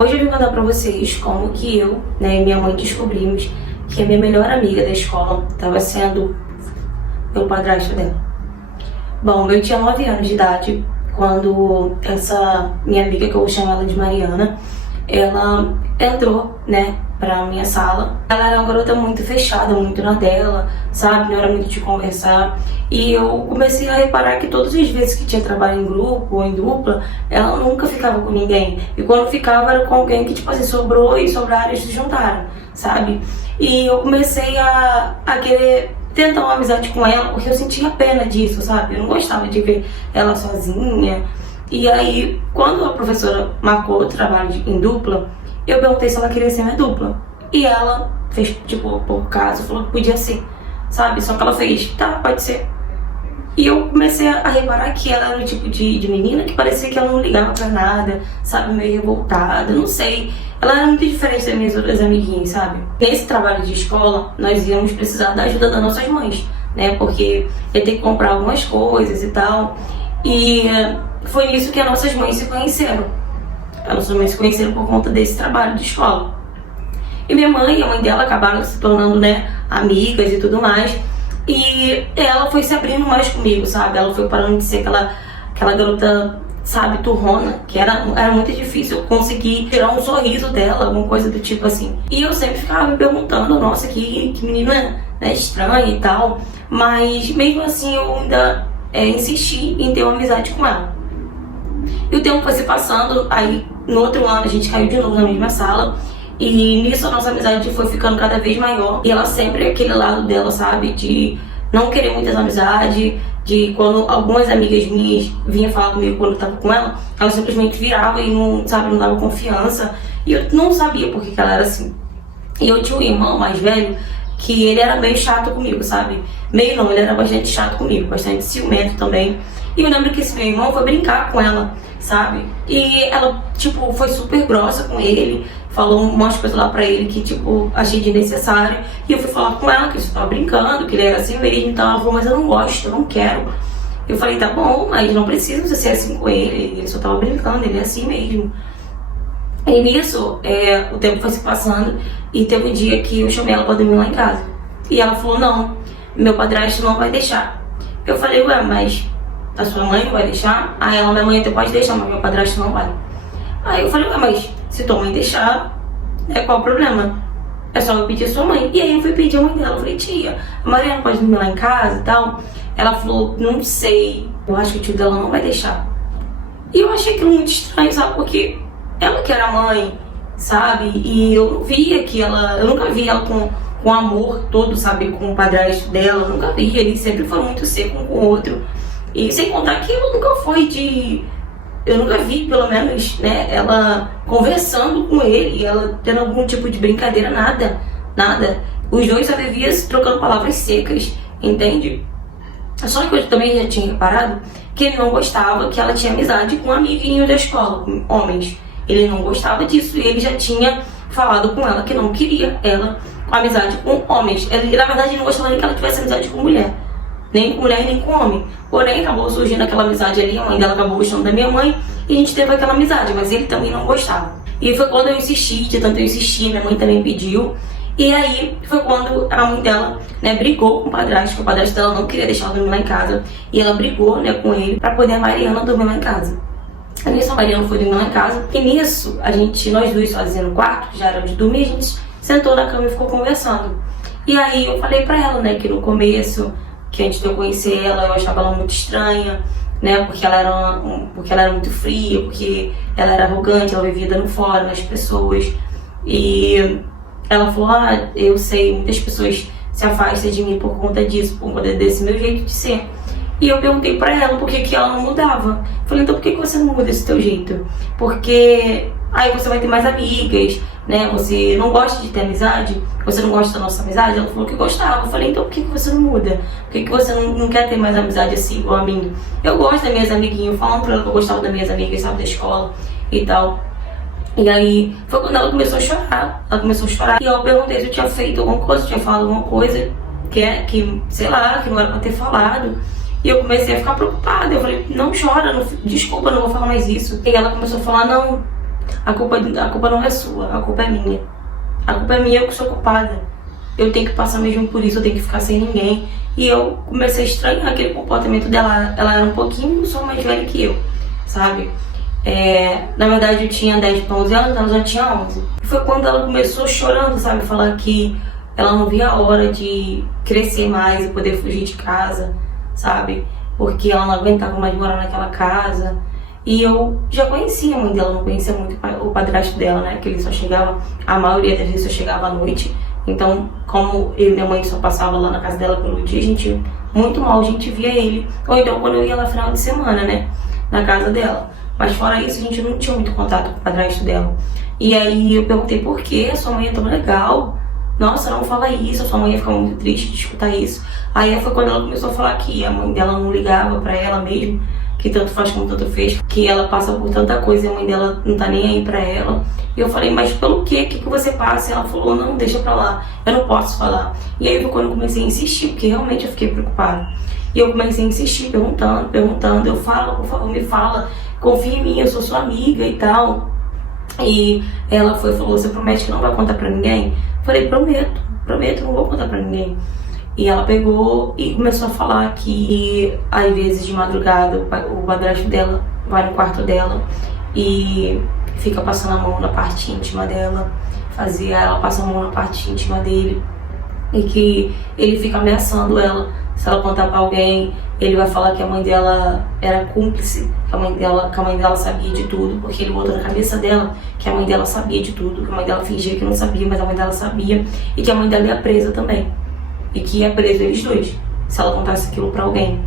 Hoje eu vim contar pra vocês como que eu, e minha mãe descobrimos que a minha melhor amiga da escola estava sendo pelo padrasto dela. Bom, eu tinha 9 anos de idade quando essa minha amiga, que eu vou chamar ela de Mariana, ela entrou, pra minha sala. Ela era uma garota muito fechada, muito na dela, sabe? Não era muito de conversar. E eu comecei a reparar que todas as vezes que tinha trabalho em grupo ou em dupla, ela nunca ficava com ninguém. E quando ficava era com alguém que, sobrou e sobraram e se juntaram, sabe? E eu comecei a querer tentar uma amizade com ela, porque eu sentia pena disso, sabe? Eu não gostava de ver ela sozinha. E aí, quando a professora marcou o trabalho em dupla, eu perguntei se ela queria ser minha dupla. E ela fez, por caso, falou que podia ser, sabe? Só que ela fez, tá, pode ser. E eu comecei a reparar que ela era o tipo de menina que parecia que ela não ligava pra nada, sabe? Meio revoltada, não sei. Ela era muito diferente das minhas outras amiguinhas, sabe? Nesse trabalho de escola, nós íamos precisar da ajuda das nossas mães, Porque ia ter que comprar algumas coisas e tal. E foi nisso que as nossas mães se conheceram. Elas mães se conheceram por conta desse trabalho de escola. E minha mãe e a mãe dela acabaram se tornando, amigas e tudo mais. E ela foi se abrindo mais comigo, sabe? Ela foi parando de ser aquela garota, sabe, turrona, que era muito difícil eu conseguir tirar um sorriso dela, alguma coisa do tipo assim. E eu sempre ficava me perguntando, nossa, que menina estranha e tal. Mas mesmo assim eu ainda insisti em ter uma amizade com ela. E o tempo foi se passando, aí no outro ano a gente caiu de novo na mesma sala. E nisso a nossa amizade foi ficando cada vez maior. E ela sempre, aquele lado dela, sabe, de não querer muitas amizades, de quando algumas amigas minhas vinham falar comigo quando eu tava com ela, ela simplesmente virava e não dava confiança. E eu não sabia por que ela era assim. E eu tinha um irmão mais velho que ele era meio chato comigo, sabe? Meio não, ele era bastante chato comigo, bastante ciumento também. E eu lembro que esse meu irmão foi brincar com ela, sabe? E ela, foi super grossa com ele, falou um monte de coisa lá pra ele que, achei desnecessário. E eu fui falar com ela que eu tava brincando, que ele era assim mesmo. Então ela falou, mas eu não gosto, eu não quero. Eu falei, tá bom, mas não precisa você ser assim com ele só tava brincando, ele é assim mesmo. E nisso, o tempo foi se passando e teve um dia que eu chamei ela pra dormir lá em casa. E ela falou, não, meu padrasto não vai deixar. Eu falei, ué, mas a sua mãe não vai deixar? Aí ela, minha mãe até pode deixar, mas meu padrasto não vai. Aí eu falei, ué, mas se tua mãe deixar, qual o problema? É só eu pedir a sua mãe. E aí eu fui pedir a mãe dela, eu falei, tia, a Mariana pode dormir lá em casa e tal? Ela falou, não sei, eu acho que o tio dela não vai deixar. E eu achei aquilo muito estranho, sabe, porque ela que era mãe, sabe, e eu não via que ela, eu nunca vi ela com amor todo, sabe, com o padrasto dela, eu nunca vi, ele sempre foi muito seco um com o outro. E sem contar que ela nunca foi eu nunca vi, pelo menos, ela conversando com ele, ela tendo algum tipo de brincadeira, nada. Os dois só viviam trocando palavras secas, entende? Só que eu também já tinha reparado que ele não gostava que ela tinha amizade com um amiguinho da escola, com homens. Ele não gostava disso e ele já tinha falado com ela que não queria ela com amizade com homens. Ele, na verdade, não gostava nem que ela tivesse amizade com mulher. Nem com mulher, nem com homem. Porém, acabou surgindo aquela amizade ali, a mãe dela acabou gostando da minha mãe e a gente teve aquela amizade, mas ele também não gostava. E foi quando eu insisti, de tanto eu insistir, minha mãe também pediu. E aí foi quando a mãe dela, brigou com o padrasto, que o padrasto dela não queria deixar ela dormir lá em casa. E ela brigou, com ele pra poder a Mariana dormir lá em casa. Aí nisso a Mariana foi dormir lá em casa. E nisso, nós dois sozinhos no quarto, já era de dormir, a gente sentou na cama e ficou conversando. E aí eu falei pra ela, que no começo, que antes de eu conhecer ela, eu achava ela muito estranha, porque ela era muito fria, porque ela era arrogante, ela vivia dando fora nas pessoas. E ela falou, eu sei, muitas pessoas se afastam de mim por conta disso, por conta desse meu jeito de ser. E eu perguntei pra ela por que ela não mudava. Falei, então por que você não muda esse teu jeito? Porque aí você vai ter mais amigas, Você não gosta de ter amizade? Você não gosta da nossa amizade? Ela falou que gostava. Eu falei, então por que você não muda? Por que você não quer ter mais amizade assim, igual a mim? Eu gosto das minhas amiguinhas, falando pra ela que eu gostava das minhas amigas, sabe, da escola e tal. E aí foi quando ela começou a chorar. E eu perguntei se eu tinha feito alguma coisa, se eu tinha falado alguma coisa que sei lá, que não era pra ter falado. E eu comecei a ficar preocupada. Eu falei, não chora, desculpa, não vou falar mais isso. E ela começou a falar, não, a culpa não é sua, a culpa é minha. A culpa é minha, eu que sou culpada. Eu tenho que passar mesmo por isso, eu tenho que ficar sem ninguém. E eu comecei a estranhar aquele comportamento dela. Ela era um pouquinho só mais velha que eu, sabe? Na verdade eu tinha 10 para 11 anos, ela já tinha 11. E foi quando ela começou chorando, sabe? Falar que ela não via a hora de crescer mais e poder fugir de casa, sabe? Porque ela não aguentava mais morar naquela casa. E eu já conhecia a mãe dela, não conhecia muito o padrasto dela, né? Que ele só chegava, a maioria das vezes só chegava à noite. Então, como eu e minha mãe só passava lá na casa dela pelo dia, muito mal a gente via ele. Ou então quando eu ia lá no final de semana, né? Na casa dela. Mas fora isso, a gente não tinha muito contato com o padrasto dela. E aí eu perguntei por que sua mãe é tão legal. Nossa, não fala isso, a sua mãe ia ficar muito triste de escutar isso. Aí foi quando ela começou a falar que a mãe dela não ligava pra ela mesmo, que tanto faz como tanto fez, que ela passa por tanta coisa e a mãe dela não tá nem aí pra ela. E eu falei, mas pelo quê? O que você passa? E ela falou, não, deixa pra lá, eu não posso falar. E aí foi quando eu comecei a insistir, porque realmente eu fiquei preocupada. E eu comecei a insistir, perguntando, eu falo, por favor, me fala, confia em mim, eu sou sua amiga e tal. E ela falou, você promete que não vai contar pra ninguém? Falei, prometo, não vou contar pra ninguém. E ela pegou e começou a falar que às vezes de madrugada o padrasto dela vai no quarto dela e fica passando a mão na parte íntima dela, ela passa a mão na parte íntima dele e que ele fica ameaçando ela. Se ela contar pra alguém, ele vai falar que a mãe dela era cúmplice, que a mãe dela sabia de tudo, porque ele botou na cabeça dela que a mãe dela sabia de tudo, que a mãe dela fingia que não sabia, mas a mãe dela sabia, e que a mãe dela ia presa também, e que ia preso eles dois, se ela contasse aquilo pra alguém.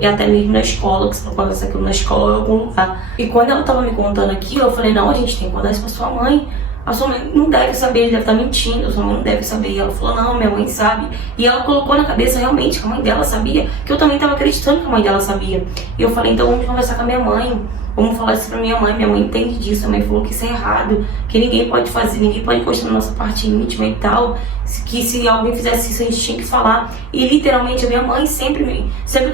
E até mesmo na escola, que se ela contasse aquilo na escola ou em algum lugar. E quando ela tava me contando aquilo, eu falei, não, a gente tem que contar isso pra sua mãe. A sua mãe não deve saber, ele deve estar mentindo, a sua mãe não deve saber. E ela falou, não, minha mãe sabe. E ela colocou na cabeça realmente que a mãe dela sabia, que eu também estava acreditando que a mãe dela sabia. E eu falei, então vamos conversar com a minha mãe, vamos falar isso pra minha mãe entende disso, a mãe falou que isso é errado, que ninguém pode fazer, ninguém pode encostar na nossa parte íntima e tal, que se alguém fizesse isso a gente tinha que falar. E literalmente a minha mãe sempre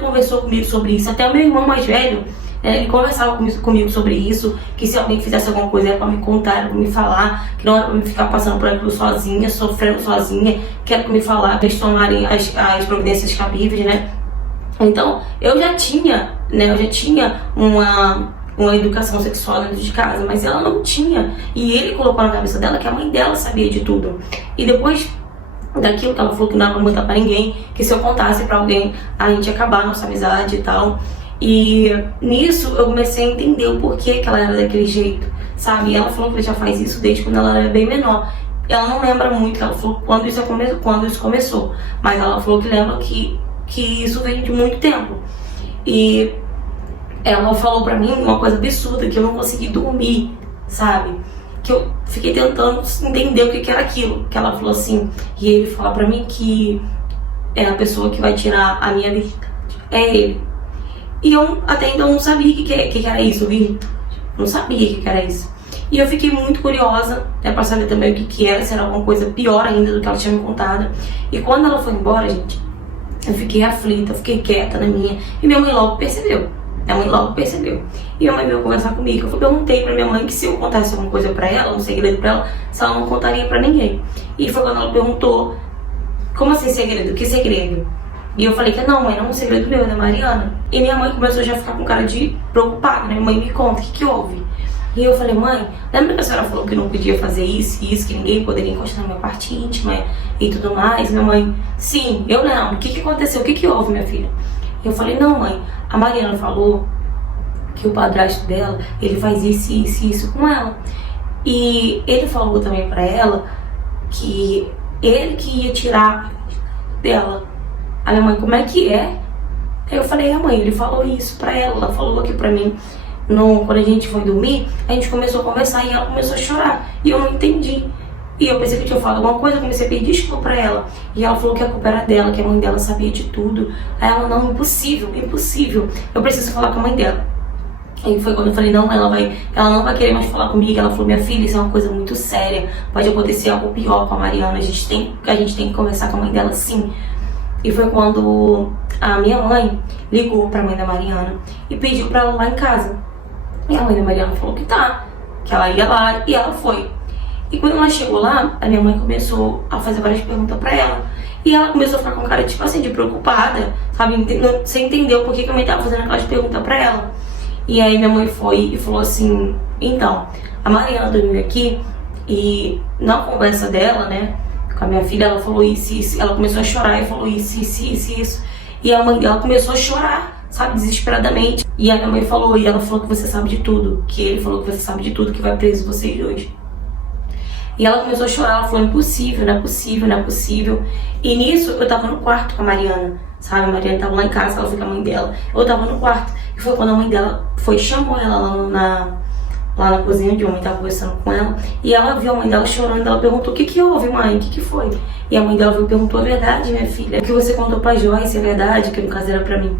conversou comigo sobre isso, até o meu irmão mais velho, ele conversava comigo sobre isso, que se alguém fizesse alguma coisa era pra me contar, era pra me falar, que não era pra me ficar passando por aquilo sozinha, sofrendo sozinha, que era pra me falar, pra eles tomarem as providências cabíveis, né? Então, eu já tinha uma educação sexual dentro de casa, mas ela não tinha. E ele colocou na cabeça dela que a mãe dela sabia de tudo. E depois daquilo que ela falou que não era pra contar pra ninguém, que se eu contasse pra alguém, a gente ia acabar a nossa amizade e tal. E nisso eu comecei a entender o porquê que ela era daquele jeito, sabe? E ela falou que ela já faz isso desde quando ela era bem menor. Ela não lembra muito, ela falou quando isso começou, mas ela falou que lembra que isso veio de muito tempo. E ela falou pra mim uma coisa absurda, que eu não consegui dormir, sabe? Que eu fiquei tentando entender o que era aquilo. Que ela falou assim, e ele falou pra mim que é a pessoa que vai tirar a minha vida, é ele. E eu até então não sabia o que era isso, viu? Não sabia o que era isso. E eu fiquei muito curiosa, né, pra saber também o que era, se era alguma coisa pior ainda do que ela tinha me contado. E quando ela foi embora, gente, eu fiquei aflita, eu fiquei quieta na minha. E minha mãe logo percebeu. E minha mãe veio conversar comigo. Eu perguntei pra minha mãe que se eu contasse alguma coisa pra ela, um segredo pra ela, se ela não contaria pra ninguém. E foi quando ela perguntou, como assim segredo? Que segredo? E eu falei que não, mãe, não é um segredo meu, é da Mariana. E minha mãe começou já a ficar com cara de preocupada, né? Mãe, me conta, o que houve? E eu falei, mãe, lembra que a senhora falou que não podia fazer isso e isso, que ninguém poderia encostar na minha parte íntima e tudo mais? Minha mãe, sim, eu lembro. O que aconteceu? O que houve, minha filha? E eu falei, não, mãe, a Mariana falou que o padrasto dela, ele faz isso com ela. E ele falou também pra ela que ele que ia tirar dela. A minha mãe, como é que é? Aí eu falei, mãe, ele falou isso pra ela falou aqui pra mim. Quando a gente foi dormir, a gente começou a conversar e ela começou a chorar. E eu não entendi. E eu pensei que tinha falado alguma coisa, eu comecei a pedir desculpa pra ela. E ela falou que a culpa era dela, que a mãe dela sabia de tudo. Aí ela, não, impossível. Eu preciso falar com a mãe dela. E foi quando eu falei, não, ela não vai querer mais falar comigo. Ela falou, minha filha, isso é uma coisa muito séria. Pode acontecer algo pior com a Mariana. A gente tem que conversar com a mãe dela, sim. E foi quando a minha mãe ligou pra mãe da Mariana e pediu pra ela lá em casa. E a mãe da Mariana falou que tá. que ela ia lá, e ela foi. E quando ela chegou lá, a minha mãe começou a fazer várias perguntas pra ela. E ela começou a ficar com cara, tipo assim, de preocupada, sabe? Você entendeu por que a mãe tava fazendo aquelas perguntas pra ela. E aí minha mãe foi e falou assim, então, a Mariana dormiu aqui e na conversa dela, né, com a minha filha, ela falou isso. Ela começou a chorar e falou isso. E a mãe dela começou a chorar, sabe, desesperadamente. E a minha mãe falou, e ela falou que você sabe de tudo, que ele falou que você sabe de tudo, que vai preso vocês dois. E ela começou a chorar, ela falou, impossível, não é possível, não é possível. E nisso, eu tava no quarto com a Mariana, sabe? A Mariana tava lá em casa, ela foi com a mãe dela. Eu tava no quarto. E foi quando a mãe dela foi, chamou ela lá na cozinha, onde a mãe tava conversando com ela. E ela viu a mãe dela chorando, ela perguntou, o que houve, mãe? O que foi? E a mãe dela veio e perguntou, a verdade, minha filha? O que você contou pra Joyce é verdade, que no caso era pra mim.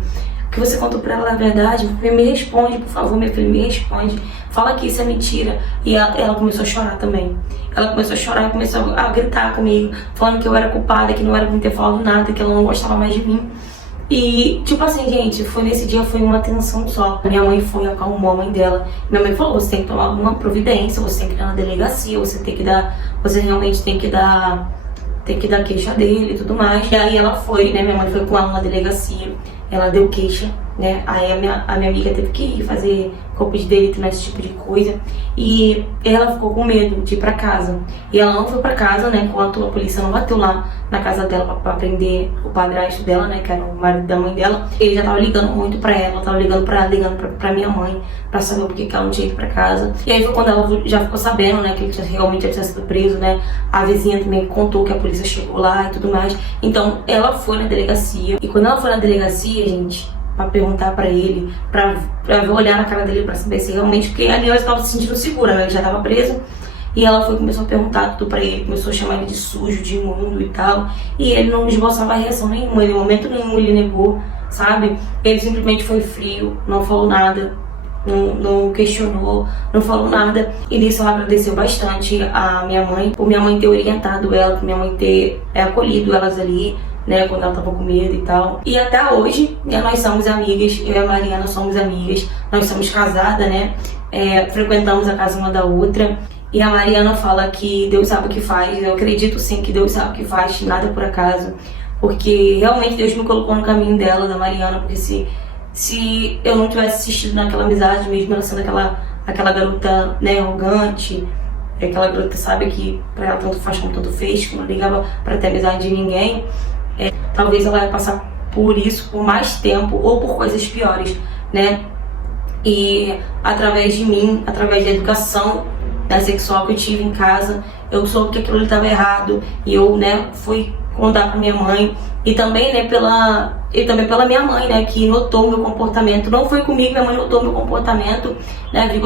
O que você contou pra ela é verdade? Me responde, por favor, minha filha, me responde. Fala que isso é mentira. E ela começou a chorar também. Ela começou a chorar e começou a gritar comigo, falando que eu era culpada, que não era por ter falado nada, que ela não gostava mais de mim. E, tipo assim, gente, nesse dia foi uma tensão só. Minha mãe foi, acalmou a mãe dela. Minha mãe falou, você tem que tomar alguma providência, você tem que ir na delegacia, você realmente tem que dar queixa dele e tudo mais. E aí ela foi, né, minha mãe foi com ela na delegacia, ela deu queixa, né, aí a minha amiga teve que ir fazer corpo de delito nesse tipo de coisa. E ela ficou com medo de ir pra casa. E ela não foi pra casa, né, enquanto a polícia não bateu lá na casa dela pra prender o padrasto dela, né, que era o marido da mãe dela. Ele já tava ligando muito pra ela, tava ligando pra minha mãe, pra saber por que ela não tinha ido pra casa. E aí foi quando ela já ficou sabendo, né, que ele realmente tinha sido preso, né. A vizinha também contou que a polícia chegou lá e tudo mais. Então ela foi na delegacia. E quando ela foi na delegacia, gente, pra perguntar pra ele, pra olhar na cara dele pra saber se realmente, porque ali ela estava se sentindo segura, né, ele já tava preso. E ela foi, começou a perguntar tudo pra ele, começou a chamar ele de sujo, de imundo e tal. E ele não esboçava reação nenhuma, em momento nenhum ele negou, sabe? Ele simplesmente foi frio, não falou nada, não questionou, não falou nada. E nisso ela agradeceu bastante a minha mãe, por minha mãe ter orientado ela, por minha mãe ter acolhido elas ali, né, quando ela tava com medo e tal. E até hoje, né, nós somos amigas, eu e a Mariana somos amigas, nós somos casadas, né, frequentamos a casa uma da outra. E a Mariana fala que Deus sabe o que faz. Eu acredito sim que Deus sabe o que faz, nada por acaso. Porque realmente Deus me colocou no caminho dela, da Mariana. Porque se eu não tivesse assistido naquela amizade, mesmo ela sendo aquela garota, né, arrogante, aquela garota, sabe, que pra ela tanto faz como tanto fez, que não ligava pra ter amizade de ninguém, talvez ela ia passar por isso por mais tempo ou por coisas piores, né? E através de mim, através da educação sexual que eu tive em casa, eu soube que aquilo estava errado e eu, né, fui contar pra minha mãe e também, né, pela minha mãe, né, que notou o meu comportamento. Não foi comigo, minha mãe notou o meu comportamento, né, viu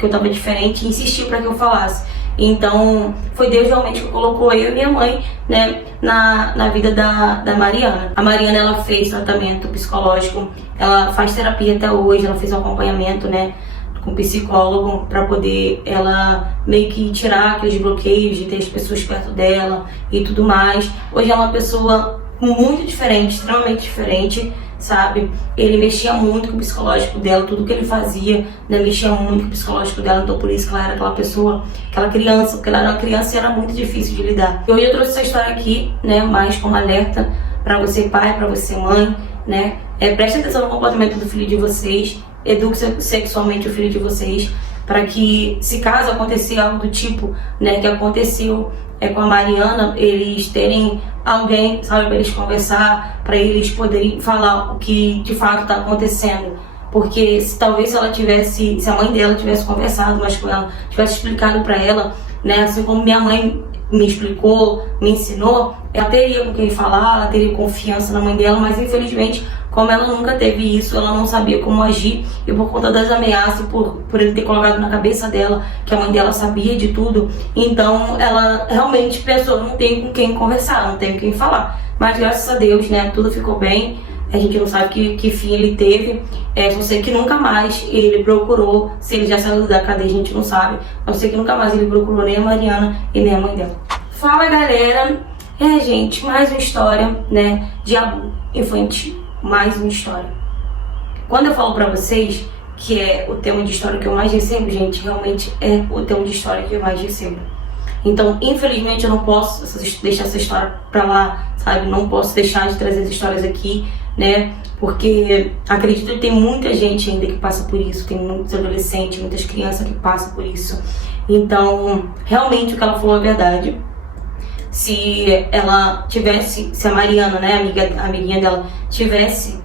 que eu tava diferente e insistiu para que eu falasse. Então, foi Deus realmente que colocou eu e minha mãe, né, na vida da Mariana. A Mariana, ela fez tratamento psicológico, ela faz terapia até hoje, ela fez um acompanhamento, né, com psicólogo, para poder ela meio que tirar aqueles bloqueios de ter as pessoas perto dela e tudo mais. Hoje é uma pessoa muito diferente, extremamente diferente, sabe? Ele mexia muito com o psicológico dela, tudo que ele fazia, né, mexia muito com o psicológico dela, então por isso que ela era aquela pessoa, aquela criança, porque ela era uma criança e era muito difícil de lidar. E hoje eu trouxe essa história aqui, né, mais como alerta para você pai, para você mãe, né? Preste atenção no comportamento do filho de vocês, eduque sexualmente o filho de vocês, para que, se caso acontecer algo do tipo, né, que aconteceu com a Mariana, eles terem alguém, sabe, para eles conversar, para eles poderem falar o que de fato está acontecendo. Porque talvez se a mãe dela tivesse conversado mais com ela, tivesse explicado para ela, né, assim como minha mãe me explicou, me ensinou, ela teria com quem falar, ela teria confiança na mãe dela, mas infelizmente, como ela nunca teve isso, ela não sabia como agir, e por conta das ameaças, por ele ter colocado na cabeça dela que a mãe dela sabia de tudo, então ela realmente pensou, não tem com quem conversar, não tem com quem falar. Mas graças a Deus, né, tudo ficou bem. A gente não sabe que fim ele teve, só sei que nunca mais ele procurou, se ele já saiu da cadeia a gente não sabe, eu sei que nunca mais ele procurou nem a Mariana e nem a mãe dela. Fala galera, gente, mais uma história, né, de abuso infantil, mais uma história. Quando eu falo pra vocês que é o tema de história que eu mais recebo, gente, realmente é o tema de história que eu mais recebo. Então, infelizmente, eu não posso deixar essa história pra lá, sabe? Não posso deixar de trazer as histórias aqui, né? Porque acredito que tem muita gente ainda que passa por isso, tem muitos adolescentes, muitas crianças que passam por isso. Então, realmente o que ela falou é verdade. Se ela tivesse, se a Mariana, né, a amiguinha dela, tivesse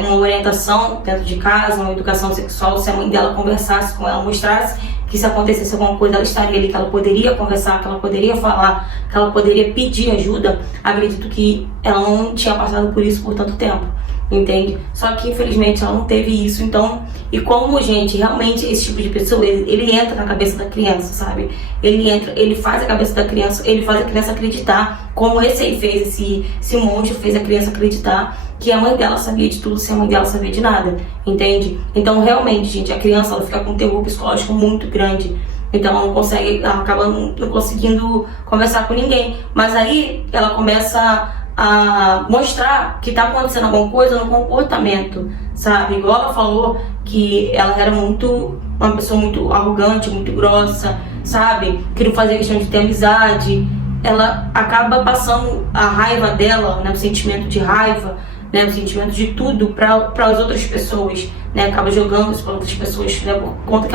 uma orientação dentro de casa, uma educação sexual, se a mãe dela conversasse com ela, mostrasse que se acontecesse alguma coisa, ela estaria ali, que ela poderia conversar, que ela poderia falar, que ela poderia pedir ajuda, acredito que ela não tinha passado por isso por tanto tempo, entende? Só que infelizmente ela não teve isso. Então, e como, gente, realmente esse tipo de pessoa, ele entra na cabeça da criança, sabe? Ele faz a cabeça da criança, ele faz a criança acreditar, como esse aí fez, esse monstro fez a criança acreditar que a mãe dela sabia de tudo, sem a mãe dela sabia de nada, entende? Então, realmente, gente, a criança, ela fica com um terror psicológico muito grande. Então ela não consegue, ela acaba não conseguindo conversar com ninguém. Mas aí ela começa a mostrar que tá acontecendo alguma coisa no comportamento, sabe? Igual ela falou que ela era uma pessoa muito arrogante, muito grossa, sabe? Que não fazia questão de ter amizade. Ela acaba passando a raiva dela, né? O sentimento de raiva, né, o sentimento de tudo para as outras pessoas, né, acaba jogando isso para outras pessoas, né, por conta que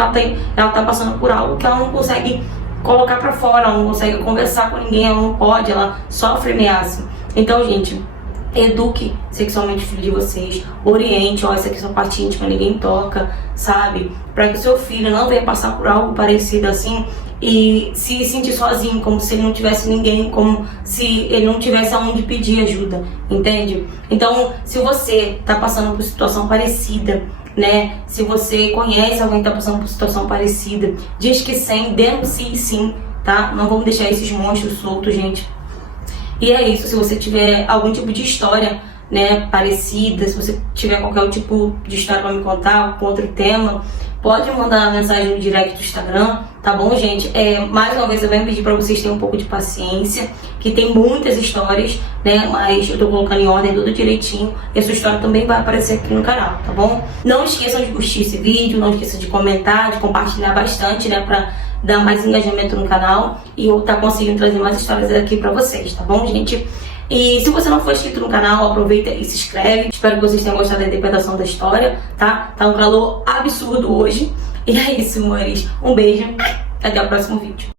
ela tá passando por algo que ela não consegue colocar para fora, ela não consegue conversar com ninguém, ela não pode, ela sofre ameaça. Então, gente, eduque sexualmente o filho de vocês, oriente, ó, essa aqui é sua parte íntima, ninguém toca, sabe, para que o seu filho não venha passar por algo parecido assim e se sentir sozinho, como se ele não tivesse ninguém, como se ele não tivesse aonde pedir ajuda, entende? Então, se você tá passando por situação parecida, né, se você conhece alguém que tá passando por situação parecida, diz que sim, denuncie sim, tá? Não vamos deixar esses monstros soltos, gente. E é isso, se você tiver algum tipo de história, né, parecida, se você tiver qualquer tipo de história para me contar, com outro tema, pode mandar mensagem no direct do Instagram, tá bom, gente? Mais uma vez eu venho pedir para vocês terem um pouco de paciência, que tem muitas histórias, né, mas eu tô colocando em ordem tudo direitinho, e a sua história também vai aparecer aqui no canal, tá bom? Não esqueçam de curtir esse vídeo, não esqueçam de comentar, de compartilhar bastante, né, pra dar mais engajamento no canal e eu tá conseguindo trazer mais histórias aqui pra vocês, tá bom, gente? E se você não for inscrito no canal, aproveita e se inscreve. Espero que vocês tenham gostado da interpretação da história, tá? Tá um calor absurdo hoje. E é isso, amores. Um beijo. Até o próximo vídeo.